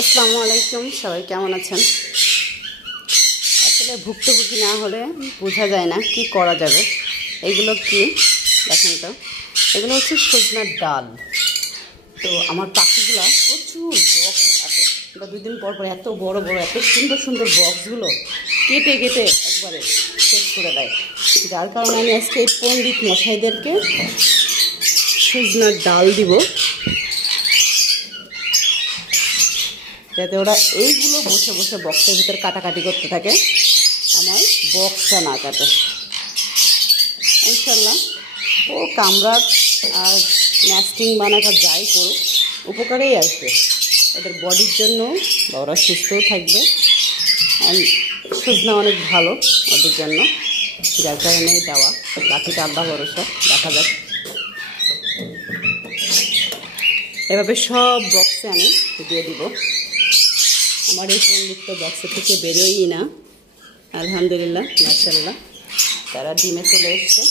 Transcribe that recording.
আসসালামু আলাইকুম, সবাই কেমন আছেন? আসলে ভুক্তভোগী না হলে বোঝা যায় না কি করা যাবে। এগুলো কি দেখেন তো, এগুলো হচ্ছে সজনার ডাল। তো আমার পাখিগুলা প্রচুর বক্স আছে, ওরা 2 দিন পর পর এত বড় বড় এত সুন্দর সুন্দর বক্সগুলো কেটে কেটে একবারে শেষ করে দেয়। যার কারণে আমি আজকে এই পণ্ডিত মশাইদেরকে সজনার ডাল দিব, যাতে ওরা এইগুলো বসে বসে বক্সের ভিতরে কাটাকাটি করতে থাকে, আমার বক্সটা না কাটে। ইনশাল্লাহ ও কামড়াক আর ন্যাস্টিং বানাক আর যাই করুক, উপকারেই আসবে ওদের বডির জন্য, বা ওরা সুস্থও থাকবে। আর সজনা অনেক ভালো ওদের জন্য, যার কারণেই দেওয়া। বাকিটা আল্লাহ ভরসা, দেখা যাক। এভাবে সব বক্সে আমি দিয়ে দিব। আমার এই পণ্ডিত তো বক্সের থেকে বেরোয়ই না, আলহামদুলিল্লাহ মাশাআল্লাহ। তারা ডিমে চলে এসছে।